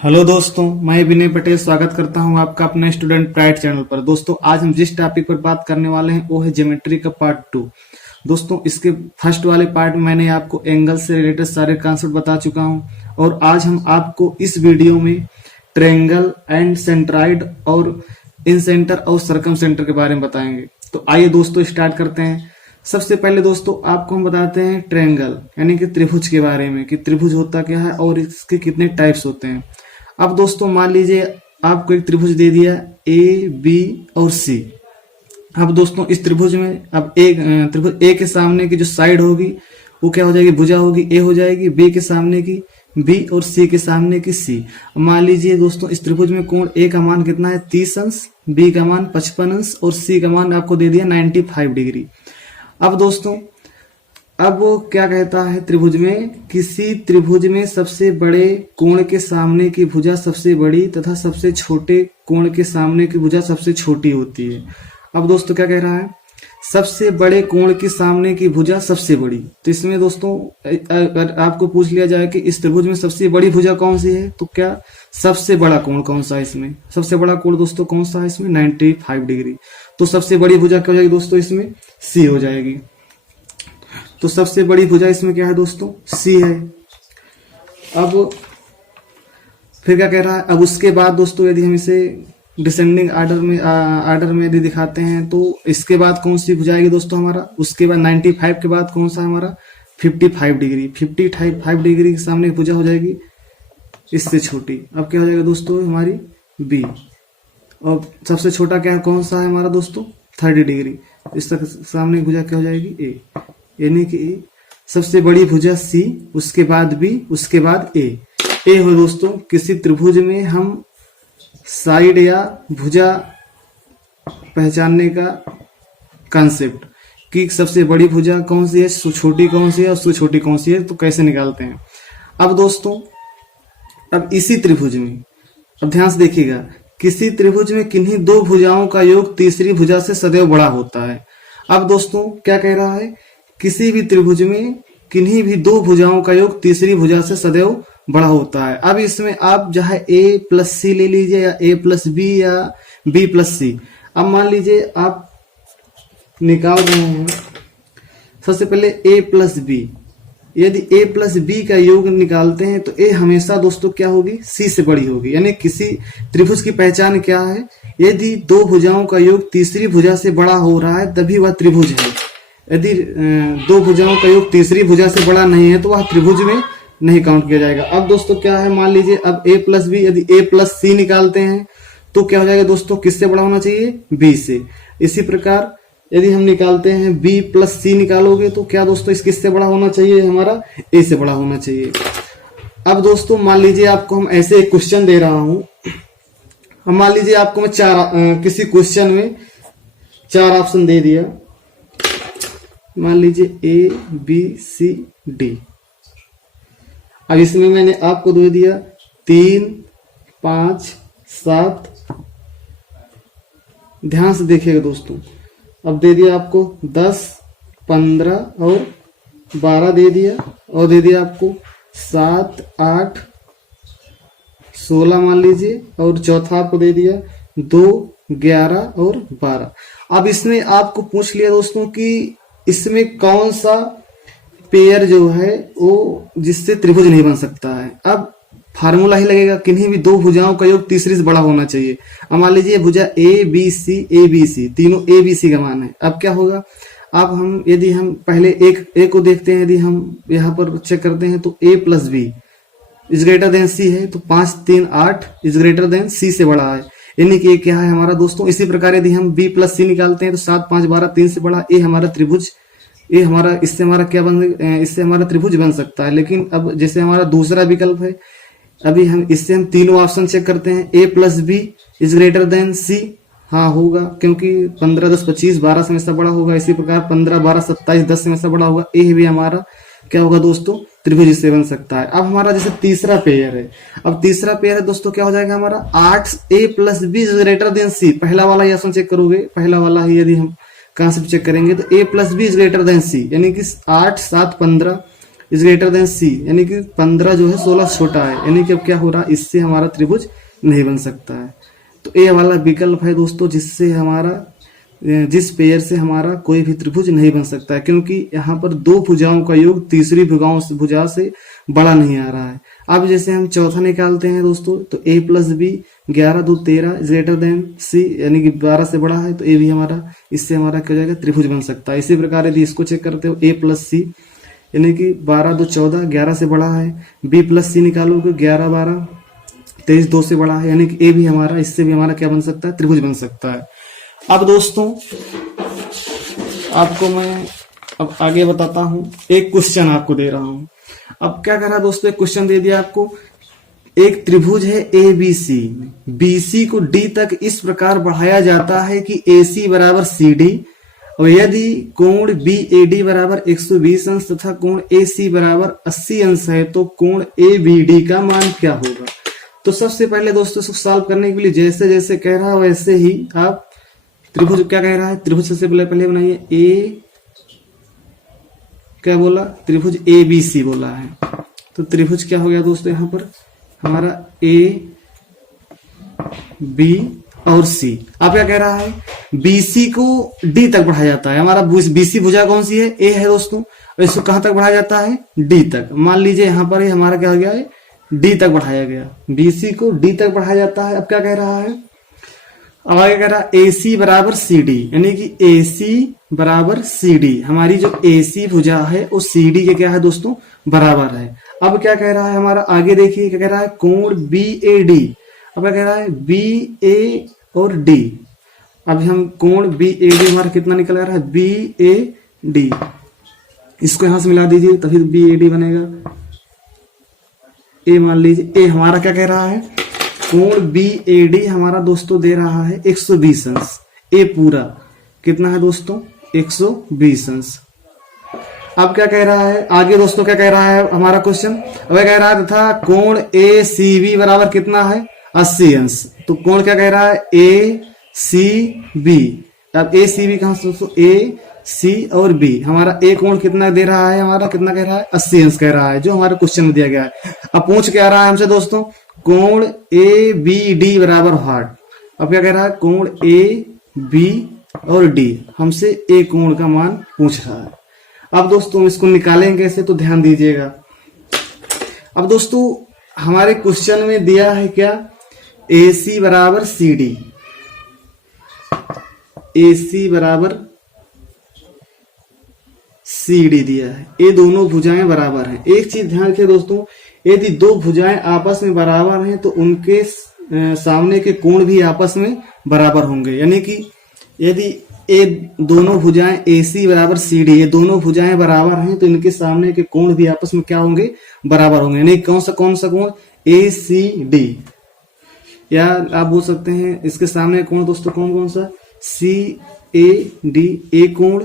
Hello दोस्तों, मैं विनय पटेल स्वागत करता हूं आपका अपने स्टूडेंट प्राइड चैनल पर। दोस्तों, आज हम जिस टॉपिक पर बात करने वाले हैं वो है ज्योमेट्री का पार्ट 2। दोस्तों, इसके फर्स्ट वाले पार्ट में मैंने आपको एंगल से रिलेटेड सारे कॉन्सेप्ट बता चुका हूं और आज हम आपको इस वीडियो में ट्रायंगल एंड सेंट्राइड और इन सेंटर और सर्कम सेंटर के बारे में बताएंगे। तो आइए दोस्तों स्टार्ट करते हैं। सबसे पहले दोस्तों आपको हम बताते हैं ट्रायंगल यानी कि त्रिभुज के बारे में कि त्रिभुज होता क्या है और इसके कितने टाइप्स होते हैं। अब दोस्तों मान लीजिए आपको एक त्रिभुज दे दिया ए बी और सी। अब दोस्तों इस त्रिभुज में अब एक त्रिभुज ए के सामने की जो साइड होगी वो क्या हो जाएगी, भुजा होगी ए हो जाएगी, बी के सामने की बी और सी के सामने की सी। मान लीजिए दोस्तों इस त्रिभुज में कोण ए का मान कितना है 30 अंश, बी का मान 55 अंश और सी का मान आपको दे दिया 95 डिग्री। अब दोस्तों अब वो क्या कहता है त्रिभुज में, किसी त्रिभुज में सबसे बड़े कोण के सामने की भुजा सबसे बड़ी तथा सबसे छोटे कोण के सामने की भुजा सबसे छोटी होती है। अब दोस्तों क्या कह रहा है, सबसे बड़े कोण के सामने की भुजा सबसे बड़ी। तो इसमें दोस्तों अगर आपको पूछ लिया जाए कि इस त्रिभुज में सबसे बड़ी भुजा कौन सी है तो क्या सबसे बड़ा कोण कौन सा है इसमें, सबसे बड़ा कोण दोस्तों कौन सा है इसमें 95 डिग्री। तो सबसे बड़ी भुजा क्या हो जाएगी दोस्तों, इसमें सी हो जाएगी। तो सबसे बड़ी भुजा इसमें क्या है दोस्तों, सी है। अब फिर क्या कह रहा है, अब उसके बाद दोस्तों यदि हम इसे डिसेंडिंग आर्डर में यदि दिखाते हैं तो इसके बाद कौन सी भुजा आएगी दोस्तों हमारा, उसके बाद 95 के बाद कौन सा हमारा 55 डिग्री। 55 डिग्री के सामने भुजा हो जाएगी इससे छोटी। अब क्या हो जाएगा दोस्तों हमारी बी। और सबसे छोटा क्या है कौन सा है हमारा दोस्तों 30 डिग्री। इस सामने भुजा क्या हो जाएगी ए, यानी कि सबसे बड़ी भुजा सी, उसके बाद बी, उसके बाद ए। ए हो दोस्तों किसी त्रिभुज में हम साइड या भुजा पहचानने का कंसेप्ट कि सबसे बड़ी भुजा कौन सी है, छोटी कौन सी है और उससे छोटी कौन सी है, तो कैसे निकालते हैं। अब दोस्तों अब इसी त्रिभुज में अब ध्यान से देखिएगा, किसी त्रिभुज में किन्हीं दो भुजाओं का योग तीसरी भुजा से सदैव बड़ा होता है। अब दोस्तों क्या कह रहा है, किसी भी त्रिभुज में किन्हीं भी दो भुजाओं का योग तीसरी भुजा से सदैव बड़ा होता है। अब इसमें आप चाहे ए प्लस सी ले लीजिए या ए प्लस बी या बी प्लस सी। अब मान लीजिए आप निकाल रहे हैं सबसे पहले ए प्लस बी। यदि ए प्लस बी का योग निकालते हैं तो ए हमेशा दोस्तों क्या होगी, सी से बड़ी होगी। यानी किसी त्रिभुज की पहचान क्या है, यदि दो भुजाओं का योग तीसरी भुजा से बड़ा हो रहा है तभी वह त्रिभुज है। यदि दो भुजाओं का योग तीसरी भुजा से बड़ा नहीं है तो वह त्रिभुज में नहीं काउंट किया जाएगा। अब दोस्तों क्या है, मान लीजिए अब a प्लस बी, यदि a प्लस सी निकालते हैं तो क्या हो जाएगा दोस्तों, किससे बड़ा होना चाहिए, b से। इसी प्रकार यदि हम निकालते हैं b प्लस सी निकालोगे तो क्या दोस्तों इस किससे बड़ा होना चाहिए, हमारा a से बड़ा होना चाहिए। अब दोस्तों मान लीजिए आपको हम ऐसे एक क्वेश्चन दे रहा हूं। अब मान लीजिए आपको मैं किसी क्वेश्चन में 4 ऑप्शन दे दिया, मान लीजिए ए बी सी डी। अब इसमें मैंने आपको दे दिया 3 5 7। ध्यान से देखिएगा दोस्तों, अब दे दिया आपको 10 15 और 12 दे दिया, और दे दिया आपको 7 8 16 मान लीजिए, और चौथा आपको दे दिया 2 11 और 12। अब इसमें आपको पूछ लिया दोस्तों कि इसमें कौन सा पेयर जो है वो जिससे त्रिभुज नहीं बन सकता है। अब फार्मूला ही लगेगा, किन्हीं भी दो भुजाओं का योग तीसरी से बड़ा होना चाहिए। अब मान लीजिए भुजा ए बी सी, तीनों ए बी सी का मान है। अब क्या होगा, अब हम यदि हम पहले एक को देखते हैं, यदि हम यहाँ पर चेक करते हैं तो a plus B is greater than C है, तो 5 3 8 इज ग्रेटर देन सी से बड़ा है, यानी कि क्या है हमारा दोस्तों। इसी प्रकार यदि हम b प्लस सी निकालते हैं तो 7 5 12 3 से बड़ा, ए हमारा त्रिभुज, ये हमारा इससे हमारा क्या इससे हमारा त्रिभुज बन सकता है। लेकिन अब जैसे हमारा दूसरा विकल्प है, अभी हम इससे हम तीनों ऑप्शन चेक करते हैं, a plus B is greater than C. हाँ होगा, क्योंकि 15 10 25 12 से हमेशा बड़ा होगा। इसी प्रकार 15 12 27 10 से हमेशा बड़ा होगा। ए भी हमारा क्या होगा दोस्तों, त्रिभुज इससे बन सकता है। अब हमारा जैसे तीसरा पेयर है, अब तीसरा पेयर है दोस्तों क्या हो जाएगा हमारा 8 a plus B is greater than C. पहला वाला ही ऑप्शन चेक करोगे, पहला वाला ही यदि हम कॉन्सेप्ट चेक करेंगे तो a plus B is greater than C, यानी कि 8 7 15 इज ग्रेटर देन सी, यानी कि 15 जो है 16 से छोटा है, यानी कि अब क्या हो रहा है, इससे हमारा त्रिभुज नहीं बन सकता है। तो ए वाला विकल्प है दोस्तों, जिस पेयर से हमारा कोई भी त्रिभुज नहीं बन सकता है, क्योंकि यहाँ पर दो भुजाओं का योग तीसरी भुजा से बड़ा नहीं आ रहा है। अब जैसे हम चौथा निकालते हैं दोस्तों, तो a plus B 11 2 13 is greater than C, यानी कि 12 से बड़ा है, तो ए भी हमारा इससे हमारा क्या हो जाएगा, त्रिभुज बन सकता है। इसी प्रकार यदि इसको चेक करते हो a प्लस सी, यानी कि 12 2 14 11 से बड़ा है, b प्लस सी निकालोगे 11 12 23 2 से बड़ा है, यानी कि ए भी हमारा इससे भी हमारा क्या बन सकता है, त्रिभुज बन सकता है। अब दोस्तों आपको मैं अब आगे बताता हूं, एक क्वेश्चन आपको दे रहा हूं। अब क्या करा दोस्तों, एक क्वेश्चन दे दिया आपको, एक त्रिभुज है ए बी सी, बीसी को डी तक इस प्रकार बढ़ाया जाता है कि AC बराबर CD, और यदि कोण BAD बराबर 120 अंश तथा कोण AC बराबर 80 अंश है, तो कोण ABD का मान क्या होगा। तो सबसे पहले दोस्तों इसको सॉल्व करने के लिए जैसे जैसे कह रहा है वैसे ही आप त्रिभुज क्या कह रहा है, त्रिभुज सबसे पहले बनाइए, ए क्या बोला, त्रिभुज ABC बोला है। तो त्रिभुज क्या हो गया दोस्तों, यहाँ पर हमारा A B और C। अब क्या कह रहा है, BC को D तक बढ़ाया जाता है। हमारा BC भुजा कौन सी है, A है दोस्तों, और इसको कहां तक बढ़ाया जाता है, D तक। मान लीजिए यहाँ पर हमारा क्या हो गया है, D तक बढ़ाया गया, BC को D तक बढ़ाया जाता है। अब क्या कह रहा है, अब आगे कह रहा है AC बराबर CD, यानी कि AC बराबर CD, हमारी जो AC भुजा है वो CD के क्या है दोस्तों, बराबर है। अब क्या कह रहा है हमारा, आगे देखिए क्या कह रहा है, कोण BAD। अब क्या कह रहा है, BA और D। अब हम कोण BAD हमारा कितना निकल रहा है, BAD, इसको यहां से मिला दीजिए तभी BAD बनेगा। ए मान लीजिए, ए हमारा क्या कह रहा है, कोण BAD हमारा दोस्तों दे रहा है 120 अंश। ए पूरा कितना है दोस्तों, 120 अंश। अब क्या कह रहा है आगे दोस्तों, क्या कह रहा है हमारा क्वेश्चन, अब कह रहा था कोण ACB बराबर कितना है, 80 अंश। तो कोण क्या कह रहा है, ACB। अब ACB कहां से दोस्तों, AC और B, हमारा ए कोण कितना दे रहा है, हमारा कितना कह रहा है, 80 अंश कह रहा है, जो हमारे क्वेश्चन में दिया गया है। अब पूछ क्या रहा है हमसे दोस्तों, कोण ABD बराबर व्हाट। अब क्या कह रहा है, कोण AB और D, हमसे ए कोण का मान पूछ रहा है। अब दोस्तों इसको निकालेंगे कैसे, तो ध्यान दीजिएगा। अब दोस्तों हमारे क्वेश्चन में दिया है क्या, AC बराबर CD, AC बराबर CD दिया है, ये दोनों भुजाएं बराबर हैं। एक चीज ध्यान रखिए दोस्तों, यदि दो भुजाएं आपस में बराबर हैं तो उनके सामने के कोण भी आपस में बराबर होंगे, यानी कि यदि ये दोनों भुजाएं AC बराबर CD, ये दोनों भुजाएं बराबर हैं तो इनके सामने के कोण भी आपस में क्या होंगे, बराबर होंगे। यानी कौन सा कोण, ACD, या आप बोल सकते हैं इसके सामने कोण दोस्तों कौन सा, CAD। ए कोण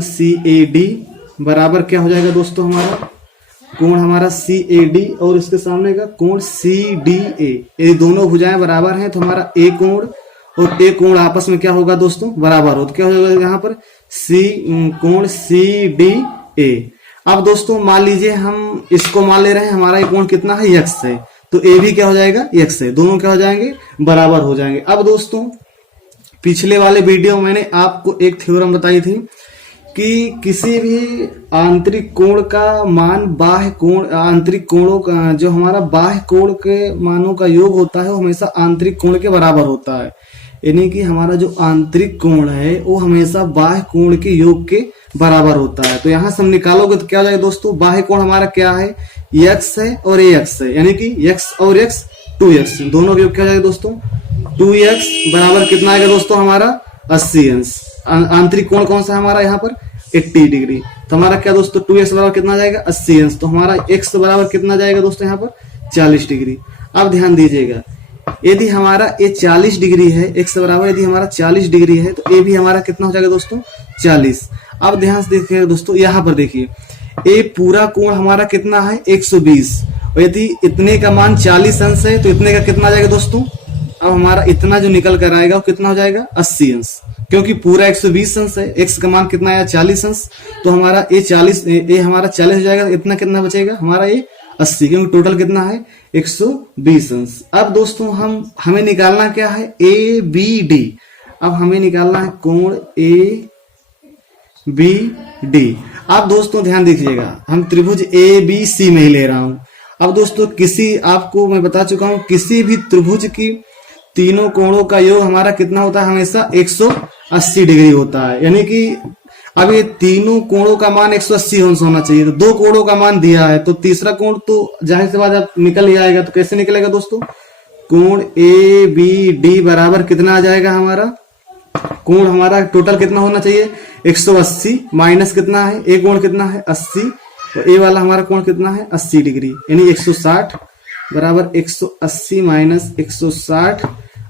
CAD बराबर क्या हो जाएगा दोस्तों, हमारा कोण हमारा CAD और इसके सामने का कोण CDA। ये दोनों भुजाएं बराबर हैं तो हमारा ए कोण और ए कोण आपस में क्या होगा दोस्तों, बराबर हो, तो क्या हो जाएगा यहाँ पर कोण CDA। अब दोस्तों मान लीजिए हम इसको मान ले रहे हैं, हमारा ये कोण कितना है, x है, तो ए भी क्या हो जाएगा, x है, दोनों क्या हो जाएंगे, बराबर हो जाएंगे। अब दोस्तों पिछले वाले वीडियो में मैंने आपको एक थ्योरम बताई थी कि किसी भी आंतरिक कोण का मान बाह्य कोण, आंतरिक कोणों का जो हमारा बाह्य कोण के मानों का योग होता है वो हमेशा आंतरिक कोण के बराबर होता है। यानी कि हमारा जो आंतरिक कोण है वो हमेशा बाह्य कोण के योग के बराबर होता है। तो यहाँ से हम निकालोगे तो क्या हो जाएगा दोस्तों, बाह्य कोण हमारा क्या है, x है और ax है, यानी कि x और x 2x, दोनों का योग क्या हो जाएगा दोस्तों, 2x बराबर कितना आएगा दोस्तों, हमारा 80 अंश। आंतरिक कोण कौन सा है हमारा यहाँ पर, 80 डिग्री। तो हमारा क्या दोस्तों, 2x बराबर कितना जाएगा, 80 अंश। तो हमारा x बराबर कितना जाएगा दोस्तों यहाँ पर, 40 डिग्री। अब ध्यान दीजिएगा, यदि हमारा ये 40 डिग्री है, x बराबर यदि हमारा 40 डिग्री है तो ये भी हमारा कितना हो जाएगा दोस्तों, 40। अब ध्यान से देखिए दोस्तों, यहाँ पर देखिए ये पूरा कोण हमारा कितना है, 120, और यदि इतने का मान 40 अंश है तो इतने का कितना आ जाएगा दोस्तों, अब हमारा इतना जो निकल कर आएगा वो कितना हो जाएगा, 80 अंश। क्योंकि पूरा 120 अंश है, x का मान कितना आया 40 अंश, तो हमारा ये 40 ये हमारा 40 हो जाएगा, इतना कितना बचेगा हमारा ये 80, क्योंकि टोटल कितना है 120 अंश। अब दोस्तों हमें निकालना क्या है ए बी डी। अब हमें निकालना है कोण ए बी डी। अब दोस्तों ध्यान दीजिएगा, हम त्रिभुज ए बी सी में ही ले रहा हूं। अब दोस्तों आपको मैं बता चुका हूं, किसी भी त्रिभुज की तीनों कोणों का योग हमारा कितना होता है, हमेशा 180 डिग्री होता है। यानी कि अब ये तीनों कोणों का मान 180 अंश होना चाहिए, तो दो कोणों का मान दिया है, तो तीसरा कोण तो जाहिर सी बात अब निकल ही आएगा। तो कैसे निकलेगा दोस्तों, कोण ए बी डी बराबर कितना आ जाएगा, हमारा कोण हमारा टोटल कितना होना चाहिए 180 माइनस कितना है, ए कोण कितना है 80, तो ए वाला हमारा कोण कितना है 80 डिग्री, यानी 160 बराबर 180 माइनस 160।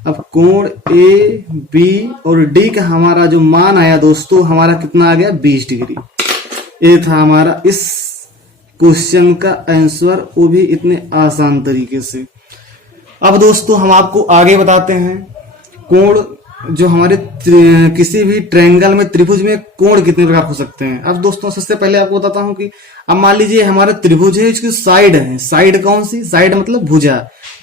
अब कोण ए बी और डी का हमारा जो मान आया दोस्तों, हमारा कितना आ गया 20 डिग्री। ये था हमारा इस क्वेश्चन का आंसर, वो भी इतने आसान तरीके से। अब दोस्तों हम आपको आगे बताते हैं कोण जो हमारे किसी भी ट्रायंगल में, त्रिभुज में कोण कितने प्रकार हो सकते हैं। अब दोस्तों सबसे पहले आपको बताता हूं कि अब मान लीजिए हमारा त्रिभुज है, इसकी साइड है, साइड कौन सी, साइड मतलब भुजा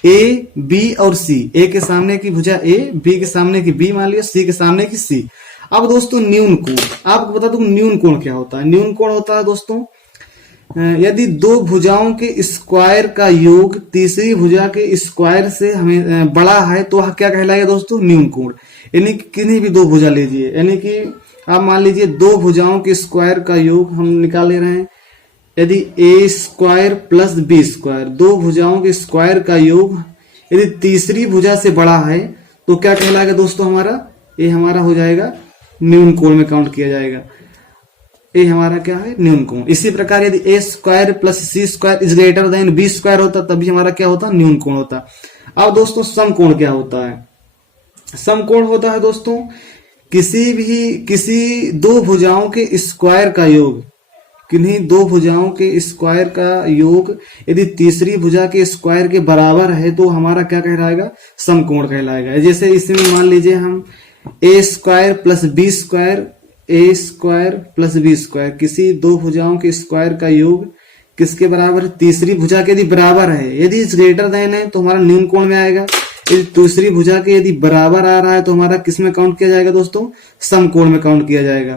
ए बी और सी, ए के सामने की भुजा ए, बी के सामने की बी मान लिया, सी के सामने की सी। अब दोस्तों न्यून कोण, आपको बता दूं न्यून कोण क्या होता है। न्यून कोण होता है दोस्तों यदि दो भुजाओं के स्क्वायर का योग तीसरी भुजा के स्क्वायर से हमें बड़ा है, तो वह क्या कहलाएगा दोस्तों न्यून कोण। यानी कि किन्हीं भी दो भुजा लीजिए, यानी कि आप मान लीजिए दो भुजाओं के स्क्वायर का योग हम निकाल ले रहे हैं, यदि A square plus B square, दो भुजाओं के स्क्वायर का योग यदि तीसरी भुजा से बड़ा है, तो क्या कहलाएगा दोस्तों हमारा, ये हमारा हो जाएगा न्यून कोण में काउंट किया जाएगा। ये हमारा क्या है न्यून कोण। इसी प्रकार यदि A square plus C square is greater than B square होता, तभी हमारा क्या होता न्यून कोण होता। अब दोस्तों समकोण क्या होता है, समकोण होता है दोस्तों किसी दो भुजाओं के स्क्वायर का योग, किन्हीं दो भुजाओं के स्क्वायर का योग यदि तीसरी भुजा के स्क्वायर के बराबर है, तो हमारा क्या कहलाएगा समकोण कहलाएगा। जैसे इसमें मान लीजिए हम ए स्क्वायर प्लस बी स्क्वायर, ए स्क्वायर प्लस बी स्क्वायर, किसी दो भुजाओं के स्क्वायर का योग किसके बराबर है, तीसरी भुजा के यदि बराबर है, यदि ग्रेटर देन है तो हमारा न्यून कोण में आएगा। यदि दूसरी भुजा के यदि बराबर आ रहा है तो हमारा किस में काउंट किया जाएगा दोस्तों, समकोण में काउंट किया जाएगा।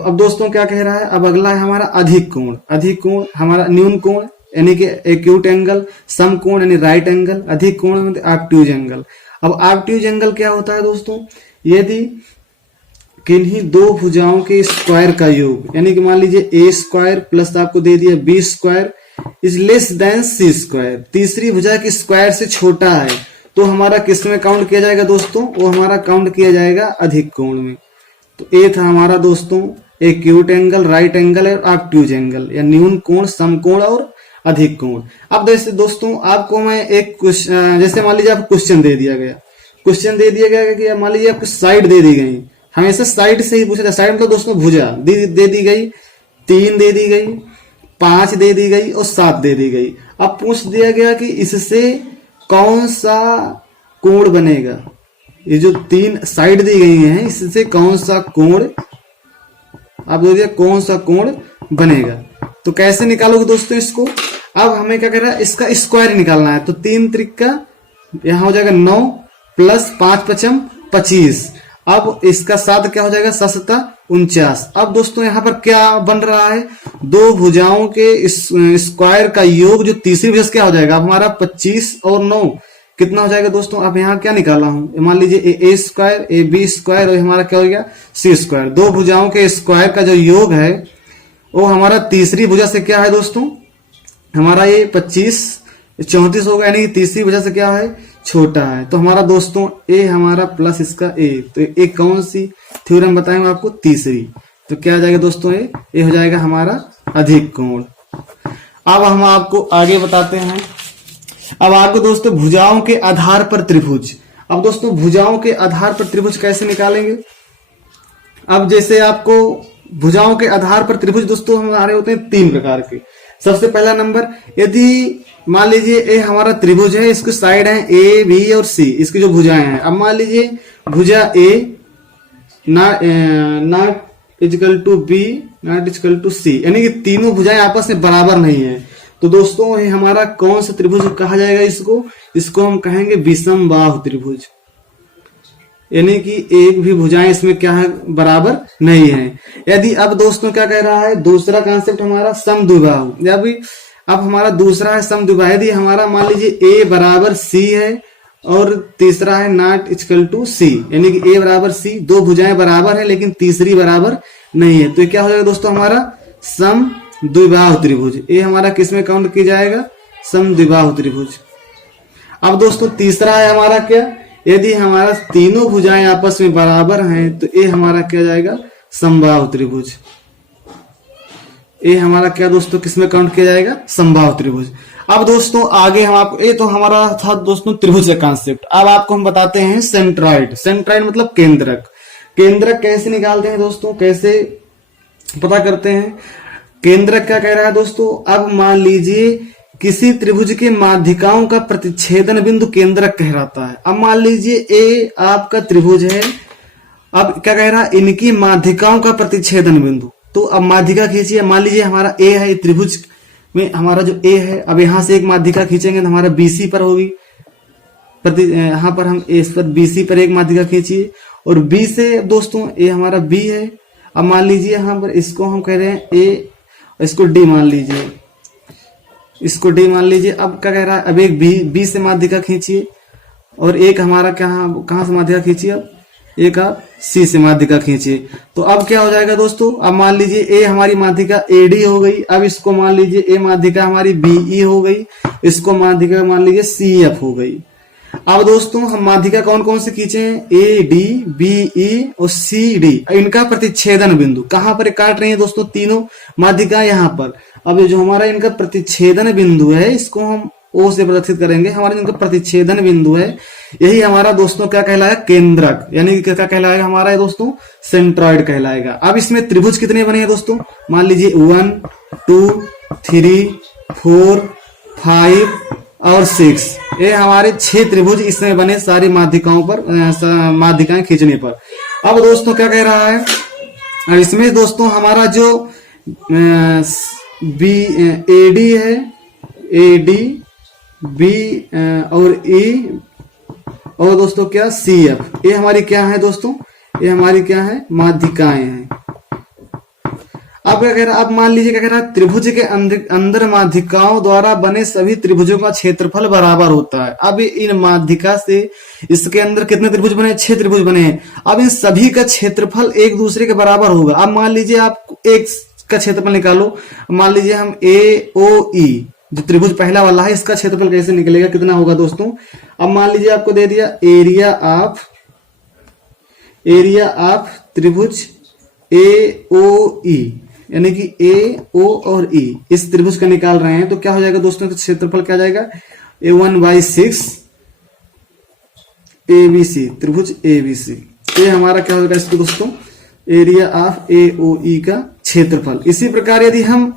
अब दोस्तों क्या कह रहा है, अब अगला है हमारा अधिक कोण। अधिक कोण हमारा न्यून कोण यानी कि एक्यूट एंगल, समकोण यानी राइट एंगल, अधिक कोण मतलब ऑब्ट्यूज एंगल। अब ऑब्ट्यूज एंगल क्या होता है दोस्तों, यदि किन्हीं दो भुजाओं के स्क्वायर का योग, यानी कि मान लीजिए ए स्क्वायर प्लस आपको दे दिया B square is less than C square, तीसरी भुजा के स्क्वायर से छोटा है, तो हमारा किस में काउंट किया जाएगा दोस्तों, वो हमारा काउंट किया जाएगा अधिक कोण में। तो ये था हमारा दोस्तों एक्यूट एंगल, राइट एंगल और ऑब्ट्यूज एंगल, या न्यून कोण, समकोण और अधिक कोण। अब जैसे दोस्तों आपको मैं एक जैसे मान लीजिए आपको क्वेश्चन दे दिया गया, कि मान लीजिए आपको साइड दे दी गई, हमेशा साइड से ही पूछा था। साइड मतलब दोस्तों भुजा दे दी गई, 3 दे दी गई, 5 दे दी गई और 7 दे दी गई। अब पूछ दिया गया कि इससे कौन सा कोण बनेगा, ये जो 3 साइड दी गई हैं इससे कौन सा कोण, आप दे दिया कौन सा कोण बनेगा। तो कैसे निकालोगे दोस्तों इसको, अब हमें क्या कर रहा है, इसका स्क्वायर निकालना है। तो 3 त्रिका यहां हो जाएगा 9 प्लस 5 पचम 25, अब इसका 7 क्या हो जाएगा 7 49। अब दोस्तों यहाँ पर क्या बन रहा है, दो भुजाओं के स्क्वायर का योग जो तीसरी भुजा क्या हो जाएगा, अब हमारा 25 और 9 कितना हो जाएगा दोस्तों। अब यहाँ क्या निकाला हूं, मान लीजिए ए स्क्वायर ए बी स्क्वायर और हमारा क्या हो गया सी स्क्वायर, दो भुजाओं के स्क्वायर का जो योग है वो हमारा तीसरी भुजा से क्या है दोस्तों, हमारा ये 25 34 होगा, यानी कि तीसरी भुजा से क्या है छोटा है। तो हमारा दोस्तों ए हमारा प्लस इसका ए, तो ए कौन सी थ्योरम बताएंगे आपको, तीसरी। तो क्या आ जाएगा दोस्तों, ए हो जाएगा हमारा अधिक कोण। अब हम आपको आगे बताते हैं, अब आपको दोस्तों भुजाओं के आधार पर त्रिभुज। अब दोस्तों भुजाओं के आधार पर त्रिभुज कैसे निकालेंगे। अब जैसे आपको भुजाओं के आधार पर त्रिभुज दोस्तों हमारे होते हैं 3 प्रकार के। सबसे पहला नंबर, यदि मान लीजिए ए हमारा त्रिभुज है, इसकी साइड है ए बी और सी, इसकी जो भुजाएं हैं। अब मान लीजिए भुजा A not equal to B not equal to C, यानी कि तीनों भुजाएं आपस में बराबर नहीं है। तो दोस्तों ये हमारा कौन सा त्रिभुज कहा जाएगा? इसको हम कहेंगे विषम बाहु त्रिभुज, यानी कि एक भी भुजाएं इसमें क्या है? बराबर नहीं है। यदि अब दोस्तों क्या कह रहा है? दूसरा कॉन्सेप्ट हमारा समद्विबाहु। अब हमारा दूसरा है समद्विबाहु। यदि हमारा मान लीजिए ए बराबर सी है और तीसरा है नॉट इक्वल टू सी, यानी कि ए बराबर सी, दो भुजाएं बराबर है लेकिन तीसरी बराबर नहीं है, तो ये क्या हो जाएगा दोस्तों? हमारा समद्विबाहु त्रिभुज। ये हमारा किस में काउंट किया जाएगा? समद्विबाहु त्रिभुज। अब दोस्तों तीसरा है हमारा क्या? यदि हमारा तीनों भुजाएं आपस में बराबर हैं तो ये हमारा क्या जाएगा? समबाहु त्रिभुज। ये हमारा क्या दोस्तों किस में काउंट किया जाएगा? समबाहु त्रिभुज। अब दोस्तों आगे हम आपको, ये तो हमारा था दोस्तों त्रिभुज का कॉन्सेप्ट। अब आपको हम बताते हैं सेंट्रॉइड। सेंट्रॉइड मतलब केंद्रक। केंद्रक कैसे निकालते हैं दोस्तों, कैसे पता करते हैं? केंद्रक क्या कह रहा है दोस्तों? अब मान लीजिए किसी त्रिभुज के माध्यिकाओं का प्रतिच्छेदन बिंदु केंद्रक कहलाता है। अब मान लीजिए ए आपका त्रिभुज है, अब क्या कह रहा है? इनकी माध्यिकाओं का प्रतिच्छेदन बिंदु। तो अब माध्यिका खींचिए, मान लीजिए हमारा ए है, त्रिभुज में हमारा जो ए है, अब यहां से एक माध्यिका खींचेंगे तो हमारा बीसी पर होगी, यहां पर हम इस पर बीसी पर एक माध्यिका खींचिए, और बी से दोस्तों ए हमारा बी है। अब मान लीजिए यहाँ पर इसको हम कह रहे हैं ए, इसको डी मान लीजिए, इसको डी मान लीजिए। अब क्या कह रहा है? अब एक बी से माध्यिका खींचिए, और एक हमारा कहां से माध्यिका खींचिए? अब एक आप सी से माध्यिका खींचिए। तो अब क्या हो जाएगा दोस्तों? अब मान लीजिए ए हमारी माध्यिका ए डी हो गई। अब इसको मान लीजिए ए माध्यिका हमारी बीई हो गई, इसको माध्यिका मान लीजिए सी एफ हो गई। अब दोस्तों हम माध्यिका कौन कौन से खींचे हैं? ए डी, बीई और सी डी। इनका प्रतिच्छेदन बिंदु कहां पर काट रहे हैं दोस्तों? तीनों माध्यिका यहाँ पर। अब जो हमारा इनका प्रतिच्छेदन बिंदु है, इसको हम ओ से प्रदर्शित करेंगे। हमारा इनका प्रतिच्छेदन बिंदु है, यही हमारा दोस्तों क्या कहलाएगा? केंद्रक, यानी कि क्या कहलाएगा हमारा ये दोस्तों? सेंट्रॉइड कहलाएगा। अब इसमें त्रिभुज कितने बने हैं दोस्तों? मान लीजिए 1, 2, 3, 4, 5 और 6। ये हमारे 6 त्रिभुज इसमें बने सारी माध्यिकाओं पर, माध्यिकाएं खींचने पर। अब दोस्तों क्या कह रहा है? अब इसमें दोस्तों हमारा जो बी ए डी है, ए डी, बी और ई, और दोस्तों क्या? सी एफ, ये हमारी क्या है दोस्तों? ये हमारी क्या है? माध्यिकाएं हैं। अब क्या कह रहा है? अब मान लीजिए क्या कह रहा है? त्रिभुज के अंदर माध्यिकाओं द्वारा बने सभी त्रिभुजों का क्षेत्रफल बराबर होता है। अब इन माध्यिका से इसके अंदर कितने त्रिभुज बने? 6 त्रिभुज बने हैं। अब इन सभी का क्षेत्रफल एक दूसरे के बराबर होगा। अब मान लीजिए आप एक का क्षेत्रफल निकालो, मान लीजिए हम ए ओ ई, जो त्रिभुज पहला वाला है, इसका क्षेत्रफल कैसे निकलेगा? कितना होगा दोस्तों? अब मान लीजिए आपको दे दिया एरिया ऑफ त्रिभुज ए ओ ई, यानी कि ए ओ और ई, इस त्रिभुज का निकाल रहे हैं, तो क्या हो जाएगा दोस्तों? क्षेत्रफल क्या जाएगा? A1/6 ABC, त्रिभुज ABC। ये हमारा क्या होगा इसको दोस्तों? एरिया ऑफ AOE का क्षेत्रफल। इसी प्रकार यदि हम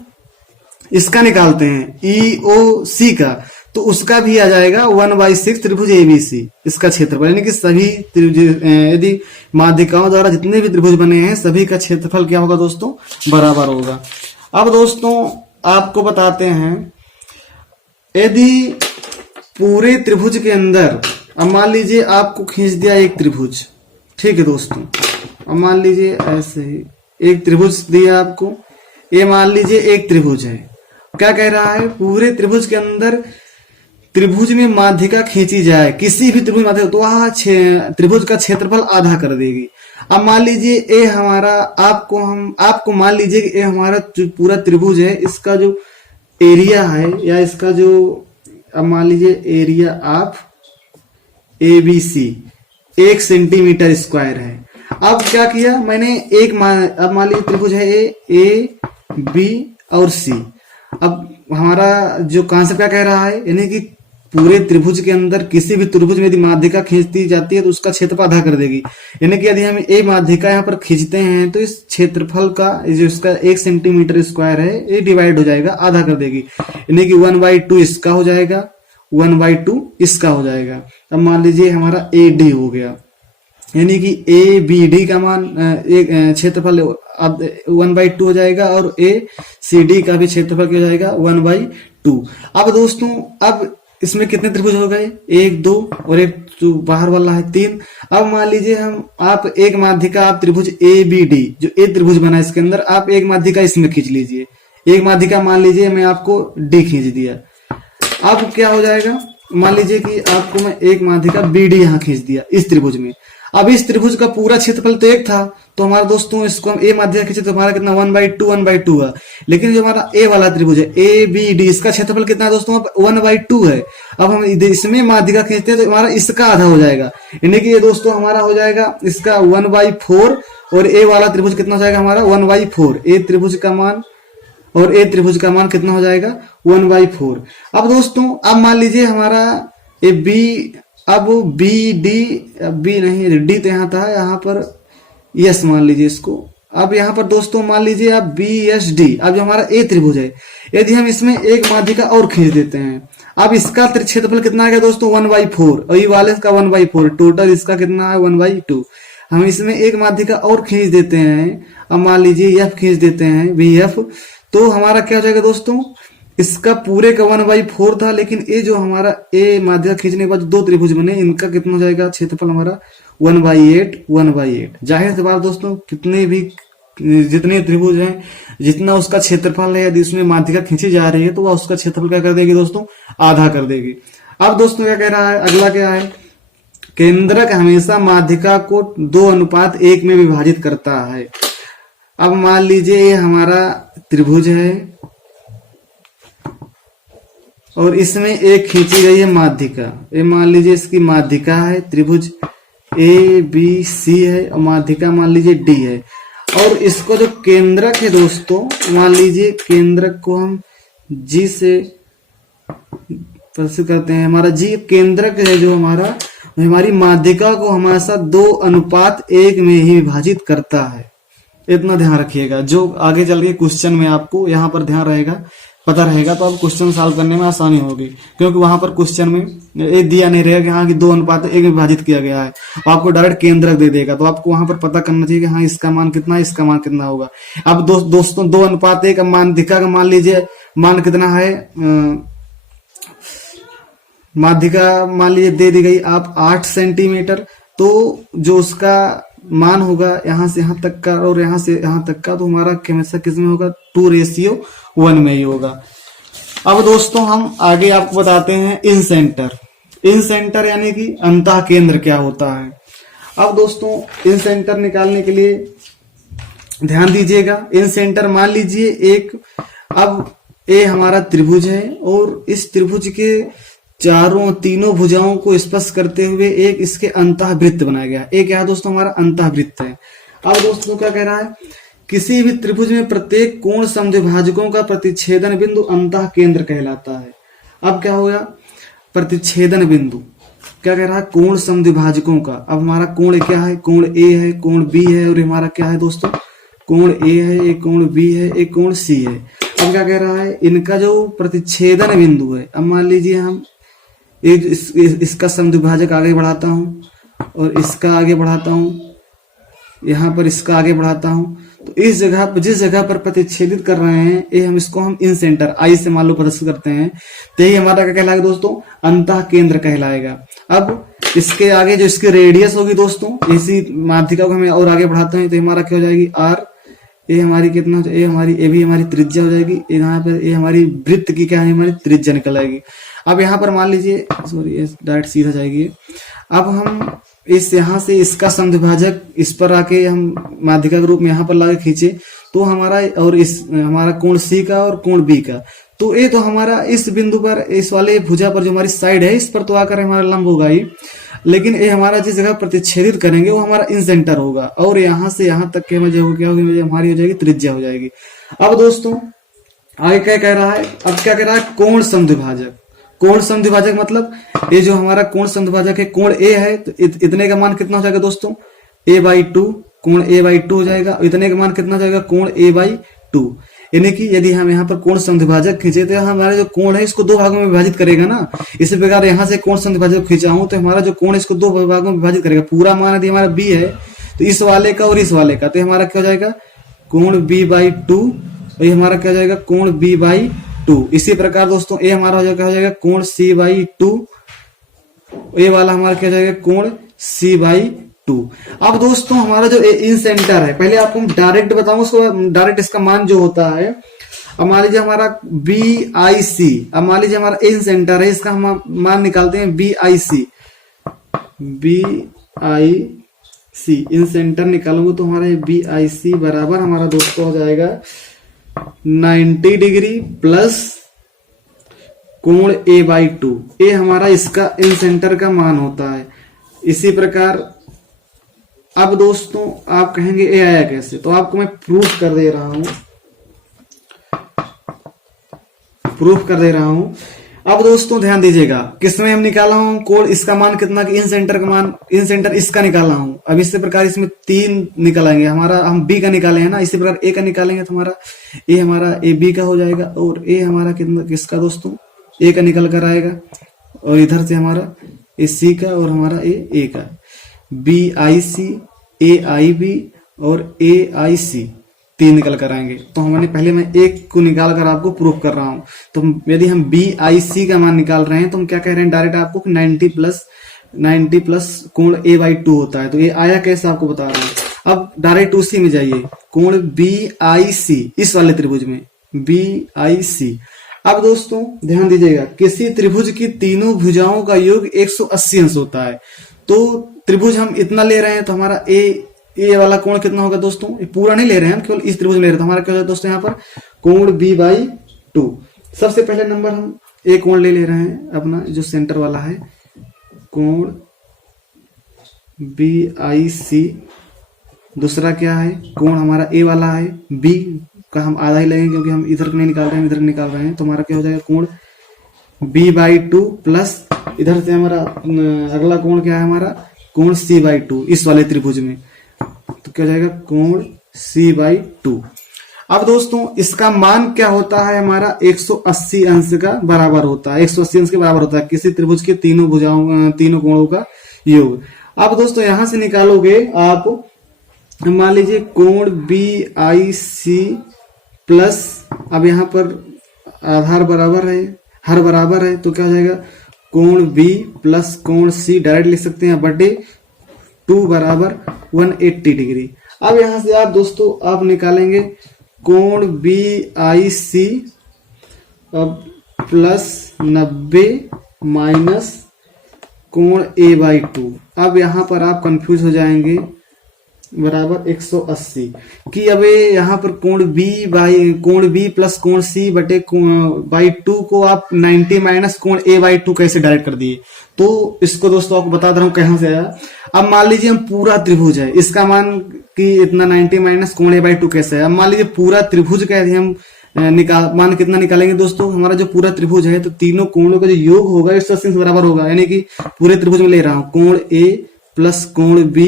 इसका निकालते हैं EOC का, तो उसका भी आ जाएगा 1/6 त्रिभुज ABC, इसका क्षेत्रफल। यानी कि सभी त्रिभुज, यदि माध्यिकाओं द्वारा जितने भी त्रिभुज बने हैं सभी का क्षेत्रफल क्या होगा दोस्तों? बराबर होगा। अब दोस्तों आपको बताते हैं, यदि पूरे त्रिभुज के अंदर, अब मान लीजिए आपको खींच दिया एक त्रिभुज, ठीक है दोस्तों, अब मान लीजिए ऐसे ही एक त्रिभुज दिया आपको, ये मान लीजिए एक त्रिभुज है। क्या कह रहा है? पूरे त्रिभुज के अंदर त्रिभुज में माध्यिका खींची जाए, किसी भी त्रिभुज माध्यिका, तो वह त्रिभुज का क्षेत्रफल आधा कर देगी। अब मान लीजिए ए हमारा, आपको मान लीजिए कि ए हमारा जो पूरा त्रिभुज है, इसका जो एरिया है, या इसका जो, अब मान लीजिए area of ABC 1 centimetre square है। अब क्या किया मैंने? अब मान लीजिए त्रिभुज है ए बी और सी। अब हमारा जो कॉन्सेप्ट क्या कह रहा है, यानी कि पूरे त्रिभुज के अंदर किसी भी त्रिभुज में यदि माध्यिका खींचती जाती है तो उसका क्षेत्रफल आधा कर देगी। यानी कि यदि हम ए माध्यिका यहाँ पर खींचते हैं तो इस क्षेत्रफल का जो इसका 1 सेंटीमीटर स्क्वायर है, ये डिवाइड हो जाएगा, आधा कर देगी। यानी कि 1/2 इसका हो जाएगा, 1/2 इसका हो जाएगा। अब मान लीजिए हमारा AD हो गया, यानी कि ए बी डी का मान एक क्षेत्रफल अब 1/2 हो जाएगा और ए सी डी का भी क्षेत्रफल क्या हो जाएगा 1/2। अब दोस्तों अब इसमें कितने त्रिभुज हो गए, 1 2 और एक जो बाहर वाला है 3। अब मान लीजिए हम आप एक माध्यिका आप त्रिभुज ए बी डी जो ए त्रिभुज बना है इसके अंदर आप एक माध्यिका इसमें खींच लीजिए। एक माध्यिका मान लीजिए मैं आपको डी खींच दिया। अब क्या हो जाएगा, मान लीजिए कि आपको मैं एक माध्यिका बी डी यहाँ खींच दिया इस त्रिभुज में। अब इस त्रिभुज का पूरा क्षेत्रफल तो एक था, तो हमारे दोस्तों इसको हम ए माध्यिका खींचे तो हमारा कितना 1/2 है। लेकिन जो हमारा ए वाला त्रिभुज है ए बी डी इसका क्षेत्रफल कितना है दोस्तों, अब 1/2 है। अब हम इसमें माध्यिका खींचते हैं तो हमारा इसका आधा हो जाएगा, यानी कि ये दोस्तों हमारा हो जाएगा इसका 1/4 और ए वाला त्रिभुज कितना हो जाएगा हमारा 1/4। ए त्रिभुज का मान और ए त्रिभुज का मान कितना हो जाएगा 1/4। अब दोस्तों अब मान लीजिए हमारा ए बी अब बी डी बी नहीं डी तो यहाँ था, यहाँ पर यस मान लीजिए इसको। अब यहाँ पर दोस्तों मान लीजिए आप बी एस डी, अब जो हमारा ए त्रिभुज है यदि हम इसमें एक माध्यिका और खींच देते हैं, अब इसका क्षेत्रफल कितना आ गया दोस्तों 1/4 और ये वाले का 1/4, टोटल इसका कितना है 1/2। हम इसमें एक माध्यिका और खींच देते हैं, अब मान लीजिए एफ खींच देते हैं बी एफ, तो हमारा क्या हो जाएगा दोस्तों, इसका पूरे का 1/4 था, लेकिन ये जो हमारा ए माध्यिका खींचने के बाद दो त्रिभुज बने इनका कितना हो जाएगा क्षेत्रफल हमारा 1/8। जाहिर सी बात दोस्तों कितने भी जितने त्रिभुज हैं जितना उसका क्षेत्रफल है यदि उसमें माध्यिका खींची जा रही है तो वह उसका क्षेत्रफल क्या कर देगी दोस्तों, आधा कर देगी। अब दोस्तों क्या कह रहा है, अगला क्या है, केंद्रक हमेशा माध्यिका को 2:1 में विभाजित करता है। अब मान लीजिए ये हमारा त्रिभुज है और इसमें एक खींची गई है माध्यिका, ये मान लीजिए इसकी माध्यिका है, त्रिभुज ए बी सी है और माध्यिका मान लीजिए डी है। और इसको जो केंद्रक है दोस्तों, मान लीजिए केंद्रक को हम जी से प्रस्तुत करते हैं, हमारा जी केंद्रक है जो हमारा हमारी माध्यिका को हमेशा 2:1 में ही विभाजित करता है। इतना ध्यान रखिएगा, जो आगे चल के क्वेश्चन में आपको यहाँ पर ध्यान रहेगा पता रहेगा तो आप क्वेश्चन सॉल्व करने में आसानी होगी, क्योंकि वहां पर क्वेश्चन में ये दिया नहीं रहेगा कि हाँ कि 2:1 में विभाजित किया गया है, आपको डायरेक्ट केंद्रक दे देगा, तो आपको वहां पर पता करना चाहिए कि हाँ इसका मान कितना है, इसका मान कितना होगा। अब दोस्तों 2:1 माध्यिका का मान लीजिए मान कितना है, माध्यिका मान लीजिए दे दी गई आप 8 सेंटीमीटर, तो जो उसका मान होगा यहाँ से यहाँ तक का और यहाँ से यहाँ तक का, तो हमारा हमेशा किस में होगा 2:1 में ही होगा। अब दोस्तों हम आगे आपको बताते हैं इन सेंटर। इन सेंटर यानी कि अंतः केंद्र क्या होता है। अब दोस्तों इन सेंटर निकालने के लिए ध्यान दीजिएगा। इन सेंटर मान लीजिए एक, अब ए हमारा त्रिभुज है और इस त्रिभुज के तीनों भुजाओं को स्पर्श करते हुए एक इसके अंतःवृत्त बनाया गया। एक क्या है दोस्तों, हमारा अंतःवृत्त है। अब दोस्तों क्या कह रहा है, किसी भी त्रिभुज में प्रत्येक कोण समद्विभाजकों का प्रतिच्छेदन बिंदु अंतः केंद्र कहलाता है। अब क्या होगा, प्रतिच्छेदन बिंदु क्या कह रहा है, कोण समद्विभाजकों का। अब हमारा कोण क्या है, कोण ए है, कोण बी है और हमारा क्या है दोस्तों, कोण ए है, एक कोण बी है, एक कोण सी है। अब क्या कह रहा है, इनका जो प्रतिच्छेदन बिंदु है, अब मान लीजिए हम इसका समद्विभाजक आगे बढ़ाता हूं और इसका आगे बढ़ाता हूं, यहाँ पर इसका आगे बढ़ाता हूं, तो इस जगह पर जिस जगह पर प्रतिच्छेदित कर रहे हैं ये हम इसको हम इन सेंटर आई से मान लो प्रदर्शित करते हैं, तो यही हमारा क्या कहलाएगा दोस्तों, अंतः केंद्र कहलाएगा। अब इसके आगे जो इसकी रेडियस होगी दोस्तों, इसी माध्यिका को हमें और आगे बढ़ाते हैं तो हमारा क्या हो जाएगी आर, ये हमारी कितना, ये हमारी ए भी हमारी त्रिज्या हो जाएगी, यहाँ पर ये हमारी वृत्त की क्या है, हमारी त्रिज्या निकल आएगी। अब यहाँ पर मान लीजिए सॉरी ये डायरेक्ट सीधा जाएगी। अब हम इस यहाँ से इसका समद्विभाजक इस पर आके हम माध्यिका के रूप में यहाँ पर लाके खींचे तो हमारा, और इस हमारा कोण सी का और कोण बी का, तो ये तो हमारा इस बिंदु पर इस वाले भुजा पर जो हमारी साइड है इस पर तो आकर हमारा लंब होगा ही, लेकिन ये हमारा जिस जगह प्रतिच्छेदित करेंगे वो हमारा इन सेंटर होगा और यहाँ से यहाँ तक के क्या होगी, हमारी हो जाएगी त्रिज्या हो जाएगी। अब दोस्तों आगे क्या कह रहा है, अब क्या कह रहा है, कोण समद्विभाजक। कोण समद्विभाजक मतलब ये जो हमारा कोण समद्विभाजक है, कोण ए है तो इतने का मान कितना हो जाएगा दोस्तों, a/2, कोण a/2 हो जाएगा। इतने का मान कितना हो जाएगा, कोण a/2। यानी कि यदि हम यहाँ पर कोण समद्विभाजक खींचे तो हमारा जो कोण है इसको दो भागों में विभाजित करेगा ना। इसी प्रकार यहाँ से कोण समद्विभाजक खींचा हूं तो हमारा जो कोण है इसको दो भागों में विभाजित करेगा। पूरा मान यदि हमारा बी है तो इस वाले का और इस वाले का, तो हमारा क्या हो जाएगा कोण b/2, और ये हमारा क्या हो जाएगा कोण b/2। इसी प्रकार दोस्तों ए हमारा हो जाएगा कोण c/2, ए वाला हमारा क्या हो जाएगा कोण c/2। अब दोस्तों हमारा जो इन सेंटर है, पहले आपको डायरेक्ट बताऊं उसको, डायरेक्ट इसका मान जो होता है, अब मान लीजिए हमारा BIC, अब मान लीजिए हमारा इन सेंटर है, इसका हम मान निकालते हैं BIC इन सेंटर निकालूंगा तो हमारा BIC बराबर हमारा दोस्तों हो जाएगा 90 डिग्री प्लस कोण A/2। ए हमारा इसका इन सेंटर का मान होता है। इसी प्रकार अब दोस्तों आप कहेंगे ए आया कैसे, तो आपको मैं प्रूफ कर दे रहा हूं। अब दोस्तों ध्यान दीजिएगा, किसमें हम निकाला हूं कोण, इसका मान कितना कि इन सेंटर का मान, इन सेंटर इसका निकाला हूं। अब इसी प्रकार इसमें 3 निकालेंगे, हमारा हम बी का निकाले हैं ना, इसी प्रकार ए का निकालेंगे तो हमारा ए बी का हो जाएगा, और ए हमारा कितना किसका दोस्तों ए का निकल कर आएगा, और इधर से हमारा ए सी का और हमारा ए का, BIC AIB और AIC 3 निकल कर आएंगे। तो हमने पहले मैं एक को निकाल कर आपको प्रूफ कर रहा हूं। तो यदि हम BIC का मान निकाल रहे हैं तो हम क्या कह रहे हैं डायरेक्ट आपको 90 प्लस कोण A/2 होता है। तो ये आया कैसे आपको बता रहा हूं। अब डायरेक्ट उसी में जाइए, कोण BIC इस वाले त्रिभुज में BIC। अब दोस्तों ध्यान दीजिएगा, किसी त्रिभुज की तीनों भुजाओं का योग 180 अंश होता है। तो त्रिभुज हम इतना ले रहे हैं तो हमारा ए वाला कोण कितना होगा दोस्तों, ये पूरा नहीं ले रहे हैं हम, केवल इस त्रिभुज में ले रहे हैं। तो हमारा क्या होगा दोस्तों यहाँ पर कोण B/2। सबसे पहले नंबर हम ए कोण ले रहे हैं अपना जो सेंटर वाला है, कोण BIC। दूसरा क्या है कोण हमारा ए वाला है, बी का हम आधा ही लेंगे क्योंकि हम इधर नहीं निकाल रहे हैं, इधर निकाल रहे हैं। तो हमारा क्या हो जाएगा कोण B/2 प्लस इधर से हमारा अगला कोण क्या है हमारा कोण C/2 इस वाले त्रिभुज में। तो क्या हो जाएगा कोण C/2। अब दोस्तों इसका मान क्या होता है हमारा 180 अंश का बराबर होता है, 180 अंश के बराबर होता है किसी त्रिभुज के तीनों कोणों का योग। अब दोस्तों यहां से निकालोगे आप, मान लीजिए कोण BIC प्लस, अब यहाँ पर आधार बराबर है, हर बराबर है, तो क्या हो जाएगा कोण B प्लस कोण C डायरेक्ट लिख सकते हैं बटे 2 बराबर 180 डिग्री। अब यहां से आप दोस्तों आप निकालेंगे कोण BIC अब प्लस 90 माइनस कोण A/2। अब यहां पर आप कंफ्यूज हो जाएंगे, बराबर 180 कि अब यहाँ पर कोण B प्लस कोण C बटे बाई 2 को आप 90 माइनस कोण A/2 कैसे डायरेक्ट कर दिए। तो इसको दोस्तों आपको बता दे रहा हूँ कहां से आया। अब मान लीजिए हम पूरा त्रिभुज है, इसका मान कि इतना 90 माइनस कोण A/2 कैसे है। अब मान लीजिए पूरा त्रिभुज का यदि हम मान कितना निकालेंगे दोस्तों, हमारा जो पूरा त्रिभुज है तो तीनों कोणों का जो योग होगा 180 से बराबर होगा, यानी कि पूरे त्रिभुज में ले रहा हूँ कोण A प्लस कोण B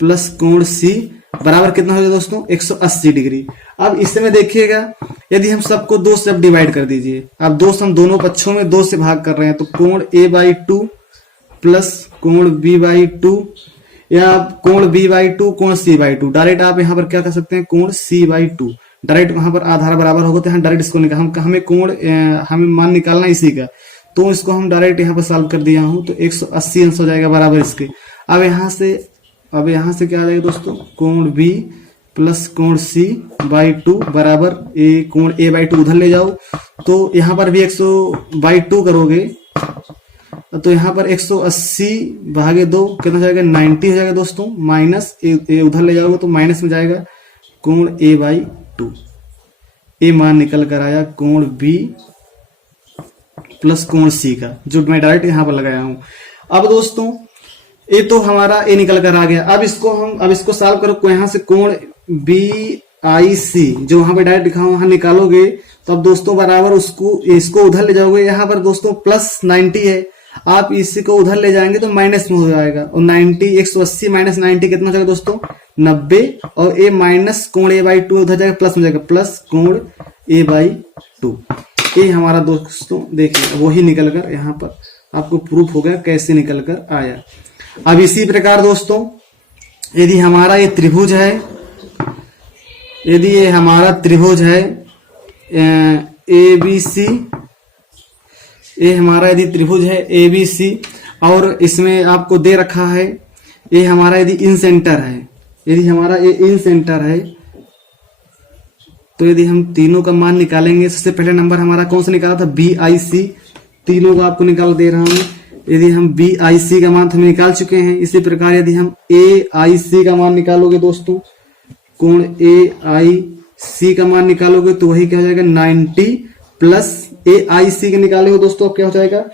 प्लस कोण C बराबर कितना हो जाएगा दोस्तों 180 डिग्री। अब इसमें देखिएगा यदि हम सबको 2 से डिवाइड कर दीजिए, अब दोस्त हम दोनों पक्षों में 2 से भाग कर रहे हैं, तो कोण A/2 प्लस कोण B/2 या कोण B/2 कोण C/2, डायरेक्ट आप यहाँ पर क्या कर सकते हैं कोण C/2, डायरेक्ट वहां पर आधार बराबर होगा तो हम डायरेक्ट इसको निकाल, हमें कोण हमें मान निकालना इसी का, तो इसको हम डायरेक्ट यहाँ पर सॉल्व कर दिया हूं, तो 180 अंश हो जाएगा बराबर इसके। अब यहाँ से क्या आ जाएगा दोस्तों कोण B प्लस कोण C/2 बराबर कोण A/2 उधर ले जाओ, तो यहाँ पर भी 100/2 करोगे तो यहाँ पर 180 भागे 2 कितना हो जाएगा 90 हो जाएगा दोस्तों, माइनस उधर ले जाओगे तो माइनस में जाएगा कोण A/2। ए मान निकल कर आया कोण B प्लस कोण C का, जो मैं डायरेक्ट यहाँ पर लगाया हूं। अब दोस्तों ये तो हमारा ए निकल कर आ गया। अब इसको सॉल्व करो, यहाँ से कोण BIC जो वहां पे डायरेक्ट दिखा वहां निकालोगे तो अब दोस्तों बराबर इसको उधर ले जाओगे, यहाँ पर दोस्तों प्लस 90 है, आप इसी को उधर ले जाएंगे तो माइनस में हो जाएगा, और 90 180 माइनस 90 कितना हो जाएगा दोस्तों 90, और ए माइनस कोण ए बाई 2 उधर जाएगा प्लस में जाएगा, प्लस कोण ए बाई 2। ये हमारा दोस्तों देखिए वही निकल कर यहाँ पर आपको प्रूफ हो गया कैसे निकल कर आया। अब इसी प्रकार दोस्तों यदि हमारा ये त्रिभुज है, यदि ये हमारा त्रिभुज है ए बी सी, ये हमारा यदि त्रिभुज है ए बी सी और इसमें आपको दे रखा है ये हमारा यदि इन सेंटर है, यदि हमारा ये इन सेंटर है तो यदि हम तीनों का मान निकालेंगे, सबसे पहले नंबर हमारा कौन सा निकाला था बी आई सी, तीनों का आपको निकाल दे रहा हूं। यदि हम बी आई सी का मान हम निकाल चुके हैं, इसी प्रकार यदि हम ए आई सी का मान निकालोगे दोस्तों, कोण ए आई सी का मान निकालोगे तो वही क्या हो जाएगा 90 प्लस ए आई सी के निकालोगे दोस्तों क्या हो जाएगा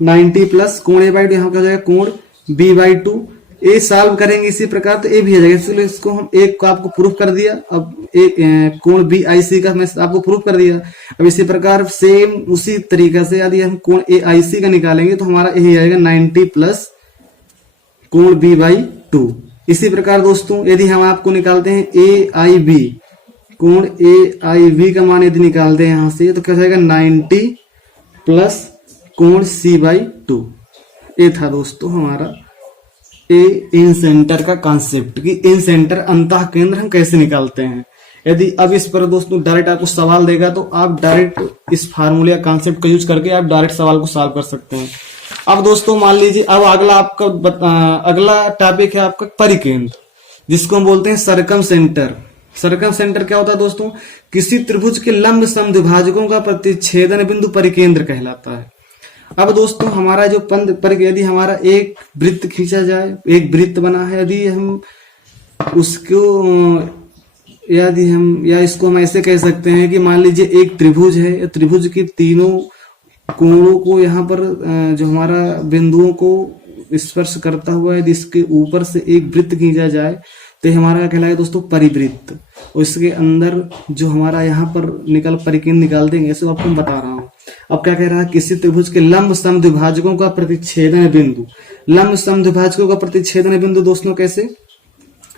90 प्लस कोण ए बाई 2, यहाँ क्या हो जाएगा कोण बी बाई 2। ए सॉल्व करेंगे इसी प्रकार तो ए भी आ जाएगा, इसलिए इसको हम एक को आपको प्रूफ कर दिया। अब एक कोण बी आई सी का मैं आपको प्रूफ कर दिया। अब इसी प्रकार सेम उसी तरीका से यदि हम कोण ए आई सी का निकालेंगे तो हमारा यही आएगा 90 प्लस कोण बी बाई 2। इसी प्रकार दोस्तों यदि हम आपको निकालते हैं ए आई बी, कोण ए आई बी का मान यदि निकालते हैं यहां से तो क्या हो जाएगा 90 प्लस कोण सी बाई 2। ये था दोस्तों हमारा ए इन सेंटर का कॉन्सेप्ट कि इन सेंटर अंतः केंद्र हम कैसे निकालते हैं। यदि अब इस पर दोस्तों डायरेक्ट आपको सवाल देगा तो आप डायरेक्ट इस फार्मूले या कॉन्सेप्ट का यूज करके आप डायरेक्ट सवाल को सॉल्व कर सकते हैं। अब दोस्तों मान लीजिए अब अगला आपका अगला टॉपिक है आपका परिकेंद्र, जिसको हम बोलते हैं सर्कम सेंटर। सर्कम सेंटर क्या होता है दोस्तों, किसी त्रिभुज के लंब समद्विभाजकों का प्रतिच्छेदन बिंदु परिकेंद्र कहलाता है। अब दोस्तों हमारा जो यदि हमारा एक वृत्त खींचा जाए, एक वृत्त बना है, यदि हम उसको यदि हम या इसको हम ऐसे कह सकते हैं कि मान लीजिए एक त्रिभुज है, त्रिभुज की तीनों कोणों को यहाँ पर जो हमारा बिंदुओं को स्पर्श करता हुआ यदि इसके ऊपर से एक वृत्त खींचा जाए तो हमारा क्या कहलाएगा दोस्तों परिवृत्त, और इसके अंदर जो हमारा यहाँ पर परिकेंद्र निकाल देंगे, ऐसे आपको बता रहा हूँ। अब क्या कह रहा है, किसी त्रिभुज के लंब समद्विभाजकों का प्रतिच्छेदन बिंदु। लंब समद्विभाजकों का प्रतिच्छेदन बिंदु दोस्तों कैसे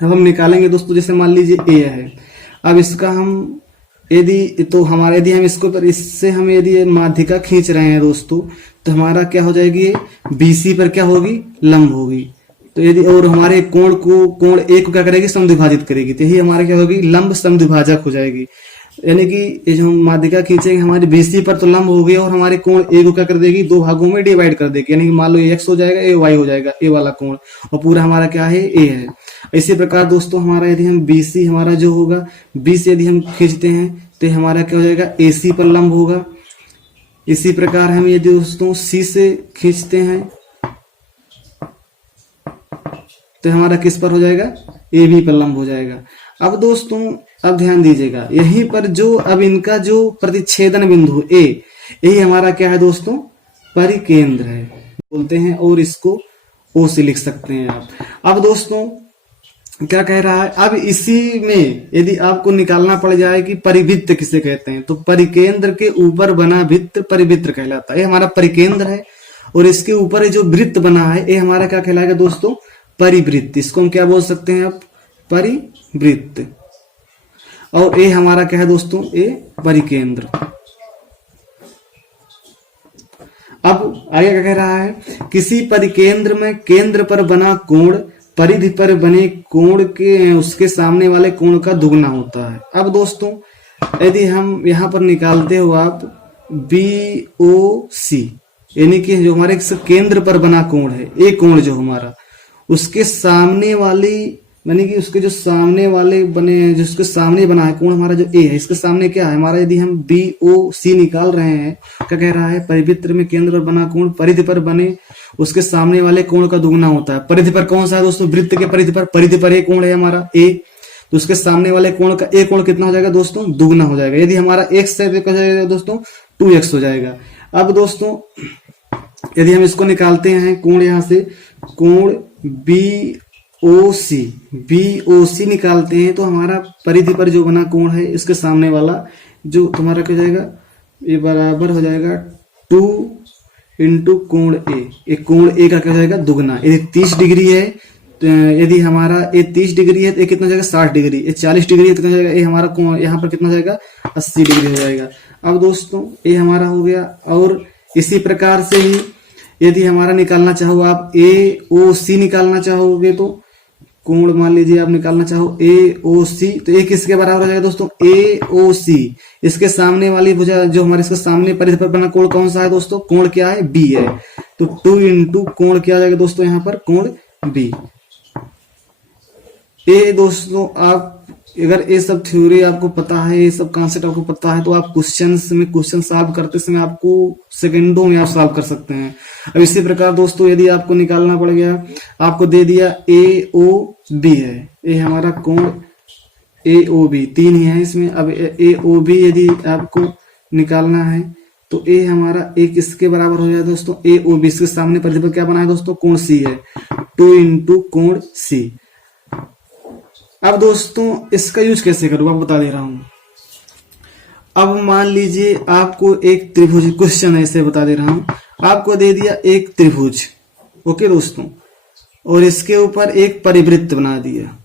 अब हम निकालेंगे दोस्तों, जैसे मान लीजिए ए है, अब इसका हम यदि तो हमारा यदि हम इसको पर इससे हम यदि माध्यिका खींच रहे हैं दोस्तों तो हमारा क्या हो जाएगी बीसी पर क्या होगी लंब होगी। तो यदि और हमारे कोण ए को क्या करेगी समद्विभाजित करेगी, तो यही हमारा क्या होगी लंब समद्विभाजक हो जाएगी। यानी कि ये जो हम माध्यिका खींचेंगे हमारे बीसी पर तो लंब हो गई और हमारे कोण ए को क्या कर देगी दो भागों में डिवाइड कर देगी, यानी कि मान लो ये एक्स हो जाएगा ये वाई हो जाएगा, ए वाला कोण और पूरा हमारा क्या है ए है। इसी प्रकार दोस्तों हमारा यदि हम बीसी हमारा जो होगा बीसी यदि हम खींचते हैं तो हमारा क्या हो जाएगा एसी पर लंब होगा। इसी प्रकार हम यदि दोस्तों सी से खींचते हैं तो हमारा किस पर हो जाएगा ए बी पर लंब हो जाएगा। अब दोस्तों अब ध्यान दीजिएगा यहीं पर जो अब इनका जो प्रतिच्छेदन बिंदु ए, यही हमारा क्या है दोस्तों परिकेंद्र है बोलते हैं, और इसको ओ से लिख सकते हैं आप। अब दोस्तों क्या कह रहा है, अब इसी में यदि आपको निकालना पड़ जाए कि परिवृत्त किसे कहते हैं, तो परिकेंद्र के ऊपर बना वृत्त परिवृत्त कहलाता है। ये हमारा परिकेंद्र है और इसके ऊपर जो वृत्त बना है ये हमारा क्या कहलाएगा दोस्तों परिवृत्त। इसको हम क्या बोल सकते हैं आप परिवृत्त, और ये हमारा क्या है दोस्तों ये परिकेंद्र। अब आगे क्या कह रहा है, किसी परिकेंद्र में केंद्र पर बना कोण परिधि पर बने कोण के उसके सामने वाले कोण का दुगना होता है। अब दोस्तों यदि हम यहाँ पर निकालते हो आप बी ओ सी, यानी कि जो हमारे केंद्र पर बना कोण है ये कोण जो हमारा उसके सामने वाली यानी कि उसके जो सामने वाले बने जिसके सामने बना है कोण हमारा जो ए है, इसके सामने क्या है हमारा, यदि हम बी ओ सी निकाल रहे हैं क्या कह रहा है परिवृत्त में केंद्र पर बना कोण परिधि पर बने उसके सामने वाले कोण का दुगना होता है। परिधि पर कौन सा है दोस्तों, वृत्त के परिधि पर एक कोण है हमारा ए, तो उसके सामने वाले कोण का एक कोण कितना हो जाएगा दोस्तों दुगना हो जाएगा। यदि हमारा x है दोस्तों 2x हो जाएगा। अब दोस्तों यदि हम इसको निकालते हैं कोण यहाँ से कोण बी ओ सी निकालते हैं तो हमारा परिधि पर जो बना कोण है इसके सामने वाला जो तुम्हारा क्या हो जाएगा ये बराबर हो जाएगा 2 इंटू कोण ए, एक कोण ए का क्या हो जाएगा दुगना। यदि 30 डिग्री है तो यदि हमारा ये 30 डिग्री है तो ये कितना हो जाएगा 60 डिग्री, ये 40 डिग्री है तो कितना हो जाएगा, ये हमारा कोण यहाँ पर कितना हो जाएगा 80 डिग्री हो जाएगा। अब दोस्तों ये हमारा हो गया। और इसी प्रकार से ही यदि हमारा निकालना चाहो आप ए ओ सी निकालना चाहोगे तो कोण मान लीजिए आप निकालना चाहो ए ओ सी, तो ए किसके बराबर हो जाएगा दोस्तों ए ओ सी। इसके सामने वाली भुजा जो हमारे इसके सामने परिधि पर बना कोण कौन सा है दोस्तों, कोण क्या है बी है। तो 2 इंटू कोण क्या आ जाएगा दोस्तों यहाँ पर कोण बी। ये दोस्तों आप अगर ये सब थ्योरी आपको पता है, ये सब कॉन्सेप्ट आपको पता है तो आप क्वेश्चन सॉल्व करते समय आपको सेकंडों में आप सॉल्व कर सकते हैं। अब इसी प्रकार दोस्तों यदि आपको निकालना पड़ गया, आपको दे दिया ए ओ बी है, ये हमारा कोण ए ओ बी 3 ही है इसमें। अब ए ओ बी यदि आपको निकालना है तो ए हमारा एक इसके बराबर हो जाए दोस्तों ए ओ बी। इसके सामने परिधि पर क्या बना है दोस्तों कोण सी है, 2 इंटू कोण सी। अब दोस्तों इसका यूज कैसे करूं आप बता दे रहा हूं। अब मान लीजिए आपको एक त्रिभुज, क्वेश्चन ऐसे बता दे रहा हूं, आपको दे दिया एक त्रिभुज, ओके दोस्तों, और इसके ऊपर एक परिवृत्त बना दिया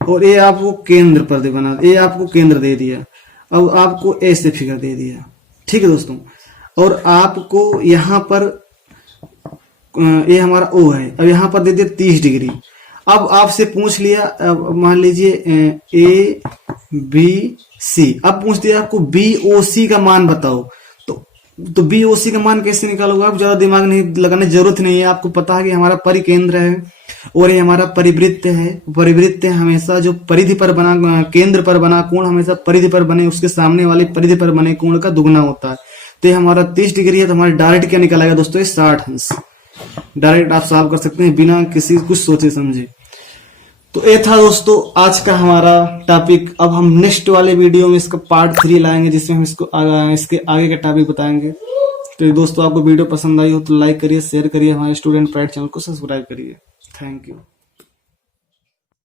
और ये आपको केंद्र पर बना, ये आपको केंद्र दे दिया। अब आपको ऐसे फिगर दे दिया, ठीक है दोस्तों, और आपको यहां पर ये हमारा ओ है, अब यहां पर दे दिया 30 डिग्री। अब आपसे पूछ लिया, मान लीजिए ए बी सी, अब पूछ दिया आपको बी ओ सी का मान बताओ। तो बी ओ सी का मान कैसे निकालोगे आप, ज्यादा दिमाग नहीं लगाने की जरूरत नहीं है। आपको पता है कि हमारा परिकेंद्र है और ये हमारा परिवृत्त है। परिवृत्त हमेशा जो परिधि पर बना, केंद्र पर बना कोण हमेशा परिधि पर बने उसके सामने वाली परिधि पर बने कोण का दुगना होता है। तो ये हमारा 30 डिग्री है तो हमारे डायरेक्ट क्या निकालेगा दोस्तों, ये 60 अंश। डायरेक्ट आप सॉल्व कर सकते हैं बिना किसी कुछ सोचे समझे। तो ये था दोस्तों आज का हमारा टॉपिक। अब हम नेक्स्ट वाले वीडियो में इसका पार्ट 3 लाएंगे जिसमें हम इसके आगे का टॉपिक बताएंगे। तो दोस्तों आपको वीडियो पसंद आई हो तो लाइक करिए, शेयर करिए, हमारे स्टूडेंट प्राइड चैनल को सब्सक्राइब करिए। Thank you.